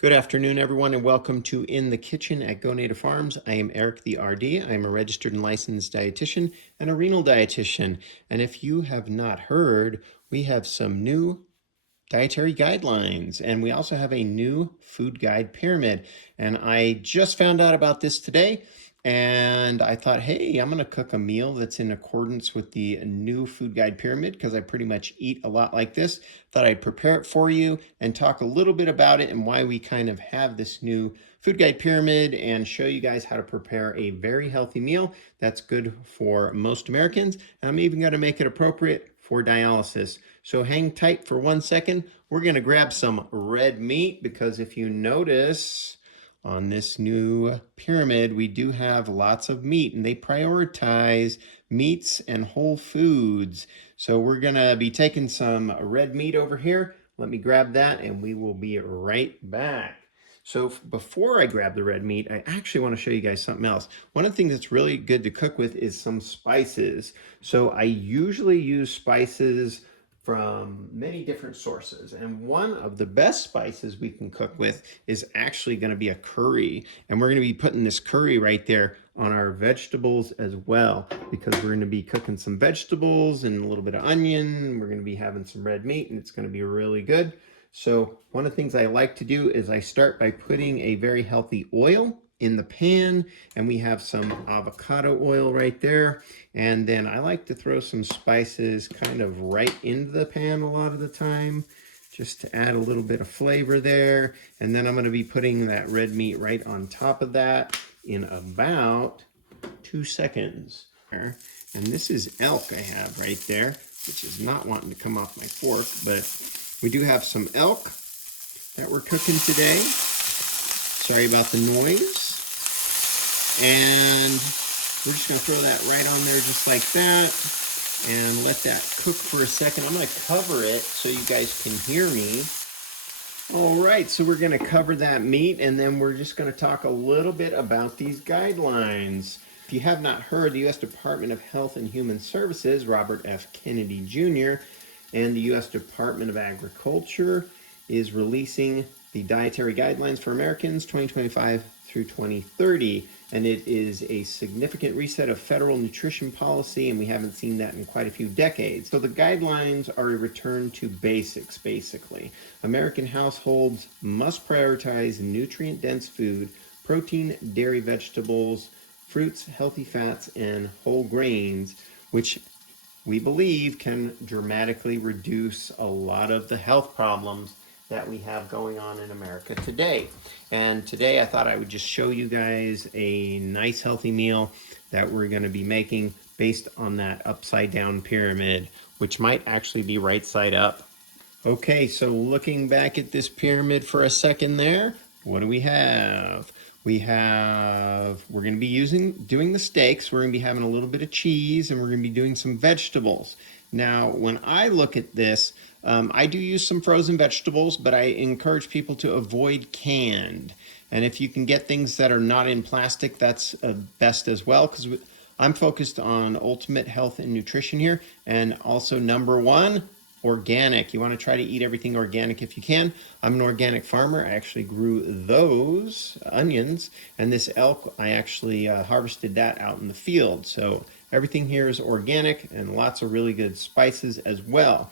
Good afternoon, everyone, and welcome to In the Kitchen at Go Native Farms. I am Eric, the RD. I am a registered and licensed dietitian and a renal dietitian. And if you have not heard, we have some new dietary guidelines, and we also have a new food guide pyramid. And I just found out about this today, and I thought, hey, I'm going to cook a meal that's in accordance with the new food guide pyramid because I pretty much eat a lot like this. Thought I'd prepare it for you and talk a little bit about it and why we kind of have this new food guide pyramid and show you guys how to prepare a very healthy meal that's good for most Americans. And I'm even going to make it appropriate for dialysis. So hang tight for 1 second. We're going to grab some red meat because if you notice on this new pyramid, we do have lots of meat and they prioritize meats and whole foods. So we're going to be taking some red meat over here. Let me grab that and we will be right back. So before I grab the red meat, I actually want to show you guys something else. One of the things that's really good to cook with is some spices. So I usually use spices from many different sources. And one of the best spices we can cook with is actually going to be a curry. And we're going to be putting this curry right there on our vegetables as well, because we're going to be cooking some vegetables and a little bit of onion. We're going to be having some red meat and it's going to be really good. So one of the things I like to do is I start by putting a very healthy oil in the pan, and we have some avocado oil right there. And then I like to throw some spices kind of right into the pan a lot of the time, just to add a little bit of flavor there. And then I'm going to be putting that red meat right on top of that in about 2 seconds. And this is elk I have right there, which is not wanting to come off my fork, but we do have some elk that we're cooking today. Sorry about the noise. And we're just going to throw that right on there just like that and let that cook for a second. I'm going to cover it so you guys can hear me. All right, so we're going to cover that meat and then we're just going to talk a little bit about these guidelines. If you have not heard, the U.S. Department of Health and Human Services, Robert F. Kennedy Jr., and the U.S. Department of Agriculture is releasing the Dietary Guidelines for Americans 2025 through 2030. And it is a significant reset of federal nutrition policy, and we haven't seen that in quite a few decades. So the guidelines are a return to basics, basically. American households must prioritize nutrient-dense food, protein, dairy, vegetables, fruits, healthy fats, and whole grains, which we believe can dramatically reduce a lot of the health problems that we have going on in America today. And today I thought I would just show you guys a nice healthy meal that we're going to be making based on that upside down pyramid, which might actually be right side up. Okay, so looking back at this pyramid for a second there, what do we have? We're going to be doing the steaks. We're going to be having a little bit of cheese, and we're going to be doing some vegetables. Now, when I look at this, I do use some frozen vegetables, but I encourage people to avoid canned. And if you can get things that are not in plastic, that's best as well, because I'm focused on ultimate health and nutrition here. And also, number one, organic. You want to try to eat everything organic if you can. I'm an organic farmer. I actually grew those onions, and this elk, I actually harvested that out in the field. So everything here is organic and lots of really good spices as well.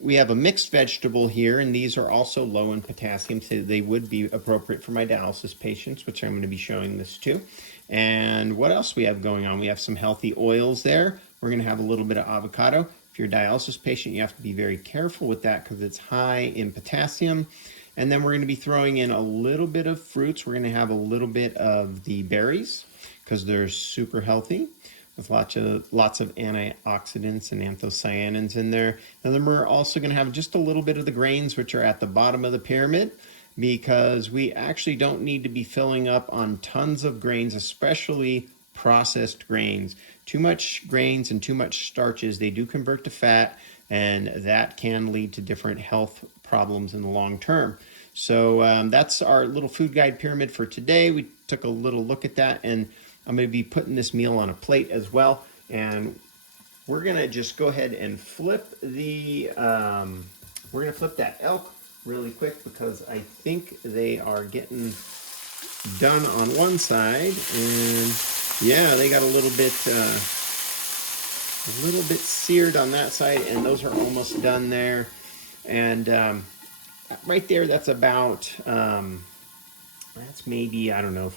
We have a mixed vegetable here, and these are also low in potassium, so they would be appropriate for my dialysis patients, which I'm going to be showing this to. And what else we have going on? We have some healthy oils there. We're going to have a little bit of avocado. If you're a dialysis patient, you have to be very careful with that because it's high in potassium. And then we're going to be throwing in a little bit of fruits. We're going to have a little bit of the berries because they're super healthy, with lots of antioxidants and anthocyanins in there. And then we're also going to have just a little bit of the grains, which are at the bottom of the pyramid, because we actually don't need to be filling up on tons of grains, especially processed grains. Too much grains and too much starches, they do convert to fat, and that can lead to different health problems in the long term. So that's our little food guide pyramid for today. We took a little look at that, and I'm going to be putting this meal on a plate as well. And we're going to just go ahead and flip that elk really quick because I think they are getting done on one side, and yeah, they got a little bit seared on that side, and those are almost done there. And right there, that's about that's maybe, I don't know,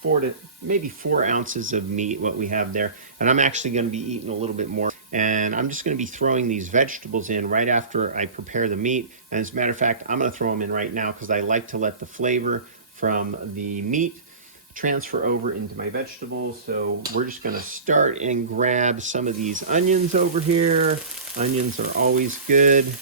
4 ounces of meat, what we have there. And I'm actually going to be eating a little bit more, and I'm just going to be throwing these vegetables in right after I prepare the meat. And as a matter of fact, I'm going to throw them in right now because I like to let the flavor from the meat transfer over into my vegetables. So we're just going to start and grab some of these onions over here. Onions are always good.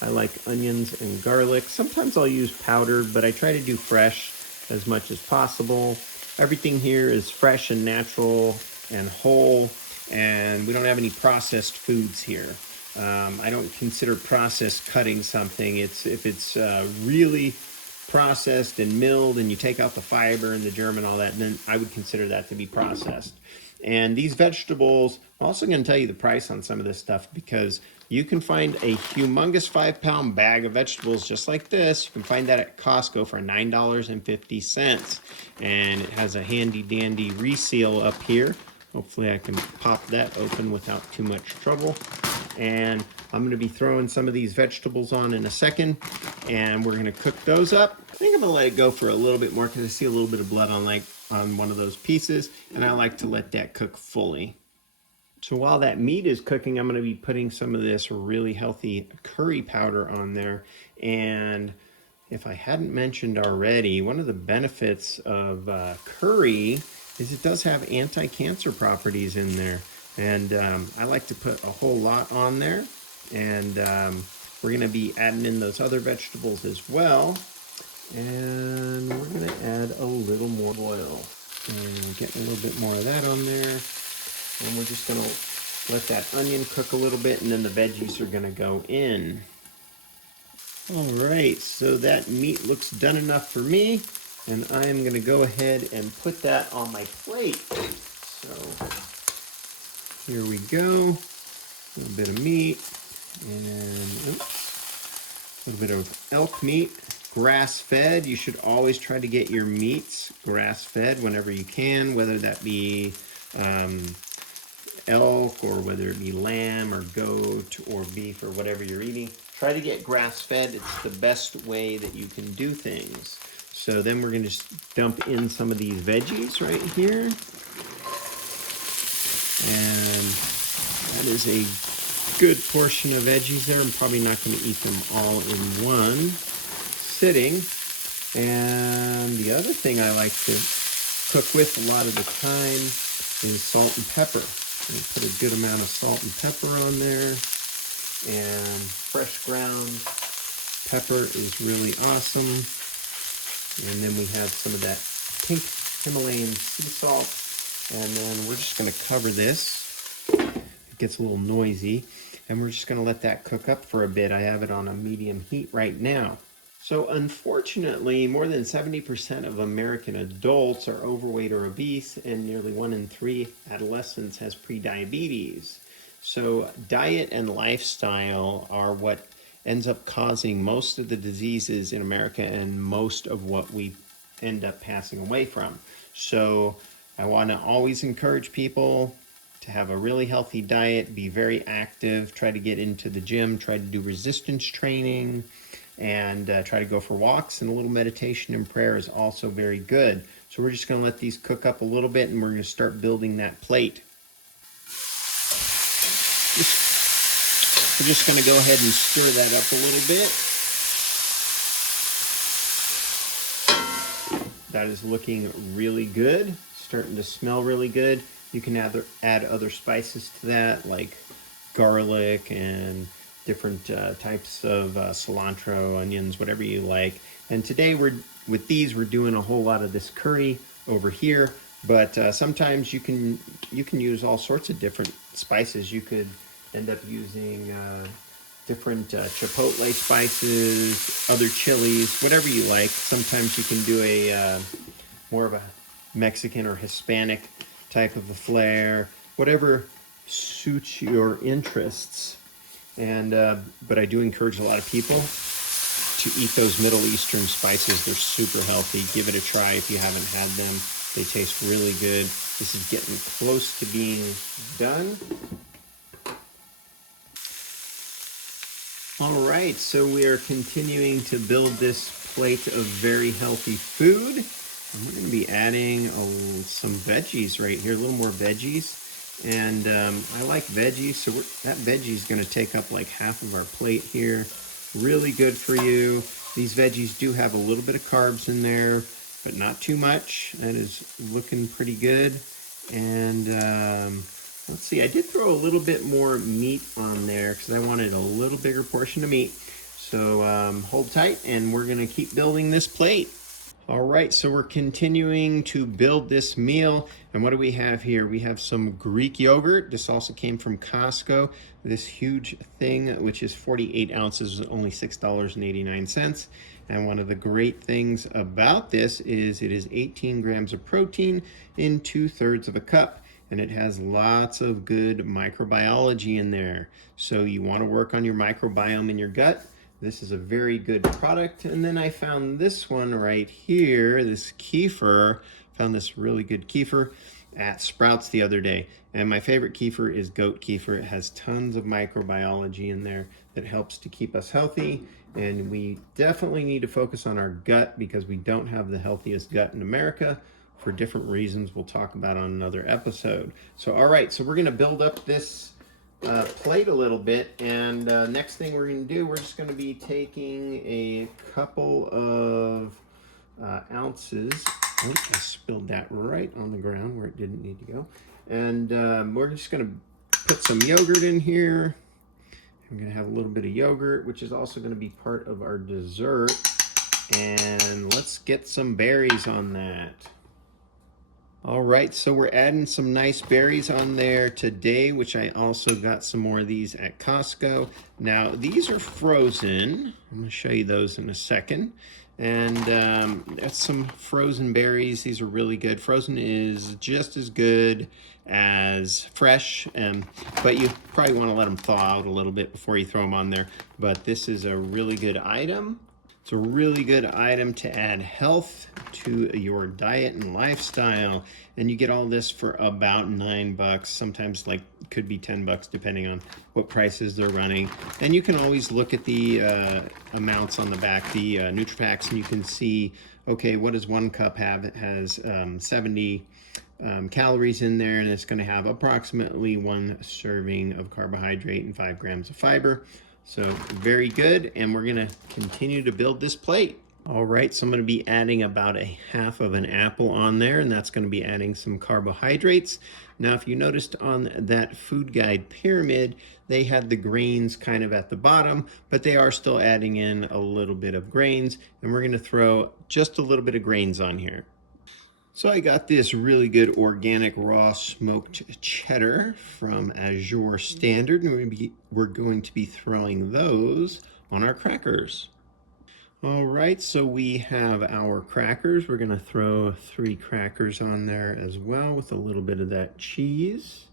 I like onions and garlic. Sometimes I'll use powdered, but I try to do fresh as much as possible. Everything here is fresh and natural and whole, and we don't have any processed foods here. I don't consider processed cutting something. If it's really processed and milled and you take out the fiber and the germ and all that, then I would consider that to be processed. And these vegetables, I'm also going to tell you the price on some of this stuff, because you can find a humongous 5-pound bag of vegetables just like this. You can find that at Costco for $9.50. And it has a handy dandy reseal up here. Hopefully I can pop that open without too much trouble. And I'm going to be throwing some of these vegetables on in a second, and we're going to cook those up. I think I'm going to let it go for a little bit more because I see a little bit of blood on one of those pieces, and I like to let that cook fully. So while that meat is cooking, I'm going to be putting some of this really healthy curry powder on there. And if I hadn't mentioned already, one of the benefits of curry is it does have anti-cancer properties in there. And I like to put a whole lot on there. And we're going to be adding in those other vegetables as well. And we're going to add a little more oil. And get a little bit more of that on there. And we're just going to let that onion cook a little bit, and then the veggies are going to go in. All right, so that meat looks done enough for me, and I am going to go ahead and put that on my plate. So here we go. A little bit of meat, and a little bit of elk meat, grass-fed. You should always try to get your meats grass-fed whenever you can, whether that be elk or whether it be lamb or goat or beef or whatever you're eating. Try to get grass-fed. It's the best way that you can do things. So then we're going to just dump in some of these veggies right here. And that is a good portion of veggies there. I'm probably not going to eat them all in one sitting. And the other thing I like to cook with a lot of the time is salt and pepper. I put a good amount of salt and pepper on there, and fresh ground pepper is really awesome. And then we have some of that pink Himalayan sea salt, and then we're just going to cover this. It gets a little noisy, and we're just going to let that cook up for a bit. I have it on a medium heat right now. So unfortunately, more than 70% of American adults are overweight or obese, and nearly 1 in 3 adolescents has prediabetes. So diet and lifestyle are what ends up causing most of the diseases in America and most of what we end up passing away from. So I want to always encourage people to have a really healthy diet, be very active, try to get into the gym, try to do resistance training, and try to go for walks, and a little meditation and prayer is also very good. So we're just going to let these cook up a little bit, and we're going to start building that plate. We're just going to go ahead and stir that up a little bit. That is looking really good, starting to smell really good. You can add other spices to that, like garlic and different types of cilantro, onions, whatever you like. And today we're doing a whole lot of this curry over here, but sometimes you can use all sorts of different spices. You could end up using different chipotle spices, other chilies, whatever you like. Sometimes you can do a more of a Mexican or Hispanic type of a flair, whatever suits your interests. And but I do encourage a lot of people to eat those Middle Eastern spices. They're super healthy. Give it a try if you haven't had them. They taste really good. This is getting close to being done. All right, so we are continuing to build this plate of very healthy food. And we're going to be adding some veggies right here, a little more veggies. And I like veggies, so that veggie is going to take up like half of our plate here. Really good for you. These veggies do have a little bit of carbs in there, but not too much. That is looking pretty good. And let's see, I did throw a little bit more meat on there because I wanted a little bigger portion of meat. So hold tight and we're gonna keep building this plate. All right, so we're continuing to build this meal. And what do we have here? We have some Greek yogurt. This also came from Costco. This huge thing, which is 48 ounces, only $6.89. And one of the great things about this is it is 18 grams of protein in 2/3 of a cup. And it has lots of good microbiology in there. So you want to work on your microbiome in your gut. This is a very good product. And then I found this one right here, this kefir. Found this really good kefir at Sprouts the other day. And my favorite kefir is goat kefir. It has tons of microbiology in there that helps to keep us healthy. And we definitely need to focus on our gut because we don't have the healthiest gut in America for different reasons we'll talk about on another episode. So, all right, so we're gonna build up this plate a little bit, and next thing we're going to do, we're just going to be taking a couple of ounces. Oh, I spilled that right on the ground where it didn't need to go. And we're just going to put some yogurt in here. I'm going to have a little bit of yogurt, which is also going to be part of our dessert. And let's get some berries on that. All right, so we're adding some nice berries on there today, which I also got some more of these at Costco. Now, these are frozen. I'm gonna show you those in a second. And that's some frozen berries. These are really good. Frozen is just as good as fresh, but you probably wanna let them thaw out a little bit before you throw them on there. But this is a really good item. It's a really good item to add health to your diet and lifestyle. And you get all this for about $9, sometimes like could be $10 depending on what prices they're running. And you can always look at the amounts on the back, the NutriFacts, and you can see, okay, what does 1 cup have? It has 70 calories in there, and it's going to have approximately 1 serving of carbohydrate and 5 grams of fiber. So very good, and we're gonna continue to build this plate. All right, so I'm gonna be adding about a half of an apple on there, and that's gonna be adding some carbohydrates. Now, if you noticed on that food guide pyramid, they had the grains kind of at the bottom, but they are still adding in a little bit of grains, and we're gonna throw just a little bit of grains on here. So I got this really good organic raw smoked cheddar from Azure Standard, and we're going to be throwing those on our crackers. All right, so we have our crackers. We're gonna throw 3 crackers on there as well with a little bit of that cheese.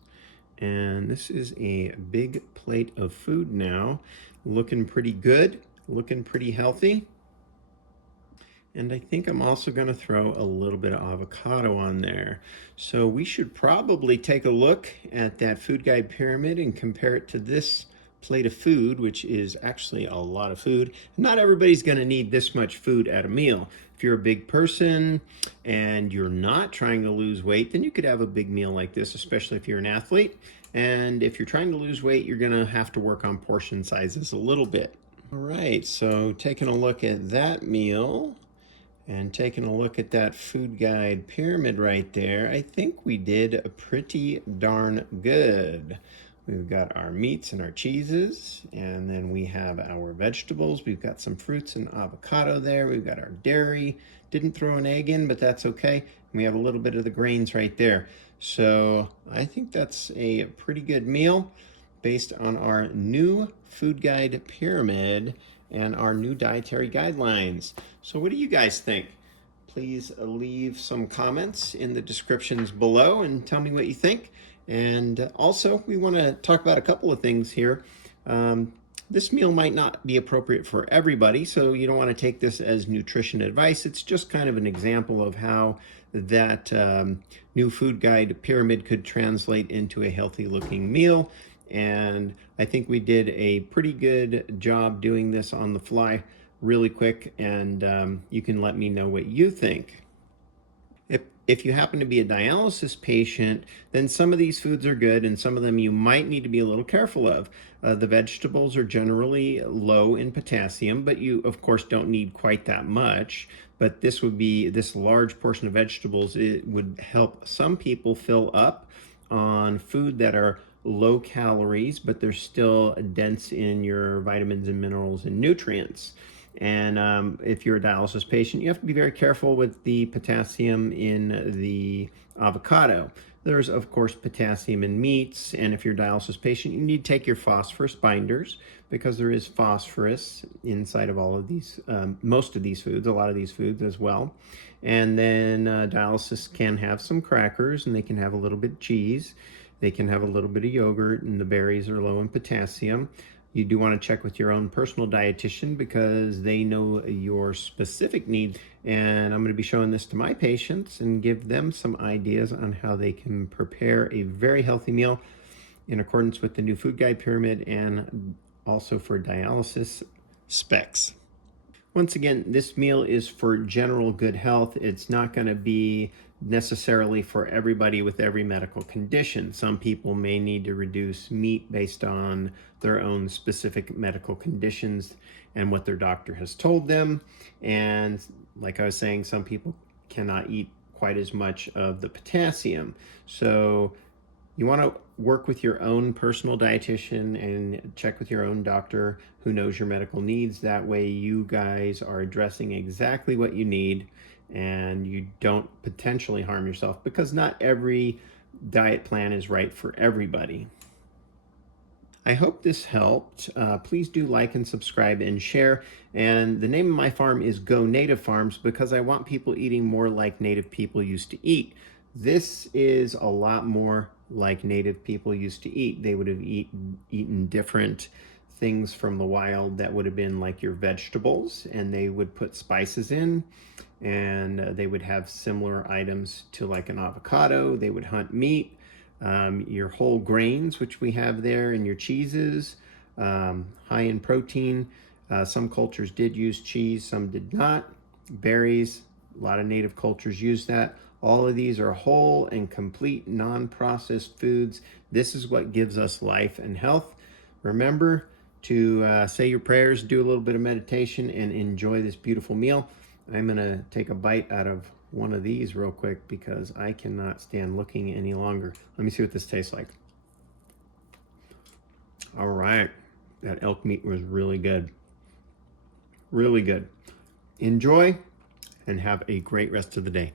And this is a big plate of food now. Looking pretty good, looking pretty healthy. And I think I'm also going to throw a little bit of avocado on there. So we should probably take a look at that food guide pyramid and compare it to this plate of food, which is actually a lot of food. Not everybody's going to need this much food at a meal. If you're a big person and you're not trying to lose weight, then you could have a big meal like this, especially if you're an athlete. And if you're trying to lose weight, you're going to have to work on portion sizes a little bit. All right, so taking a look at that meal, and taking a look at that food guide pyramid right there, I think we did pretty darn good. We've got our meats and our cheeses, and then we have our vegetables. We've got some fruits and avocado there. We've got our dairy. Didn't throw an egg in, but that's okay. We have a little bit of the grains right there. So I think that's a pretty good meal based on our new food guide pyramid and our new dietary guidelines. So what do you guys think? Please leave some comments in the descriptions below and tell me what you think. And also, we want to talk about a couple of things here. This meal might not be appropriate for everybody, so you don't want to take this as nutrition advice. It's just kind of an example of how that new food guide pyramid could translate into a healthy looking meal. And I think we did a pretty good job doing this on the fly really quick, and you can let me know what you think. If you happen to be a dialysis patient, then some of these foods are good and some of them you might need to be a little careful of. The vegetables are generally low in potassium, but you of course don't need quite that much. But this large portion of vegetables, it would help some people fill up on food that are low calories, but they're still dense in your vitamins and minerals and nutrients. And if you're a dialysis patient, you have to be very careful with the potassium in the avocado. There's, of course, potassium in meats, and if you're a dialysis patient, you need to take your phosphorus binders because there is phosphorus inside of all of these, most of these foods, a lot of these foods as well. And then dialysis can have some crackers, and they can have a little bit of cheese. They can have a little bit of yogurt, and the berries are low in potassium. You do want to check with your own personal dietitian because they know your specific needs. And I'm going to be showing this to my patients and give them some ideas on how they can prepare a very healthy meal in accordance with the new food guide pyramid and also for dialysis specs. Once again, this meal is for general good health. It's not going to be necessarily for everybody with every medical condition. Some people may need to reduce meat based on their own specific medical conditions and what their doctor has told them. And like I was saying, some people cannot eat quite as much of the potassium. So you want to work with your own personal dietitian and check with your own doctor who knows your medical needs. That way you guys are addressing exactly what you need and you don't potentially harm yourself, because not every diet plan is right for everybody. I hope this helped. Please do like and subscribe and share. And the name of my farm is Go Native Farms because I want people eating more like native people used to eat. This is a lot more like native people used to eat. They would have eaten different things from the wild that would have been like your vegetables, and they would put spices in, and they would have similar items to like an avocado. They would hunt meat, your whole grains, which we have there, and your cheeses, high in protein. Some cultures did use cheese, some did not. Berries, a lot of native cultures use that. All of these are whole and complete non-processed foods. This is what gives us life and health. Remember to say your prayers, do a little bit of meditation, and enjoy this beautiful meal. I'm gonna take a bite out of one of these real quick because I cannot stand looking any longer. Let me see what this tastes like. All right, that elk meat was really good. Really good. Enjoy and have a great rest of the day.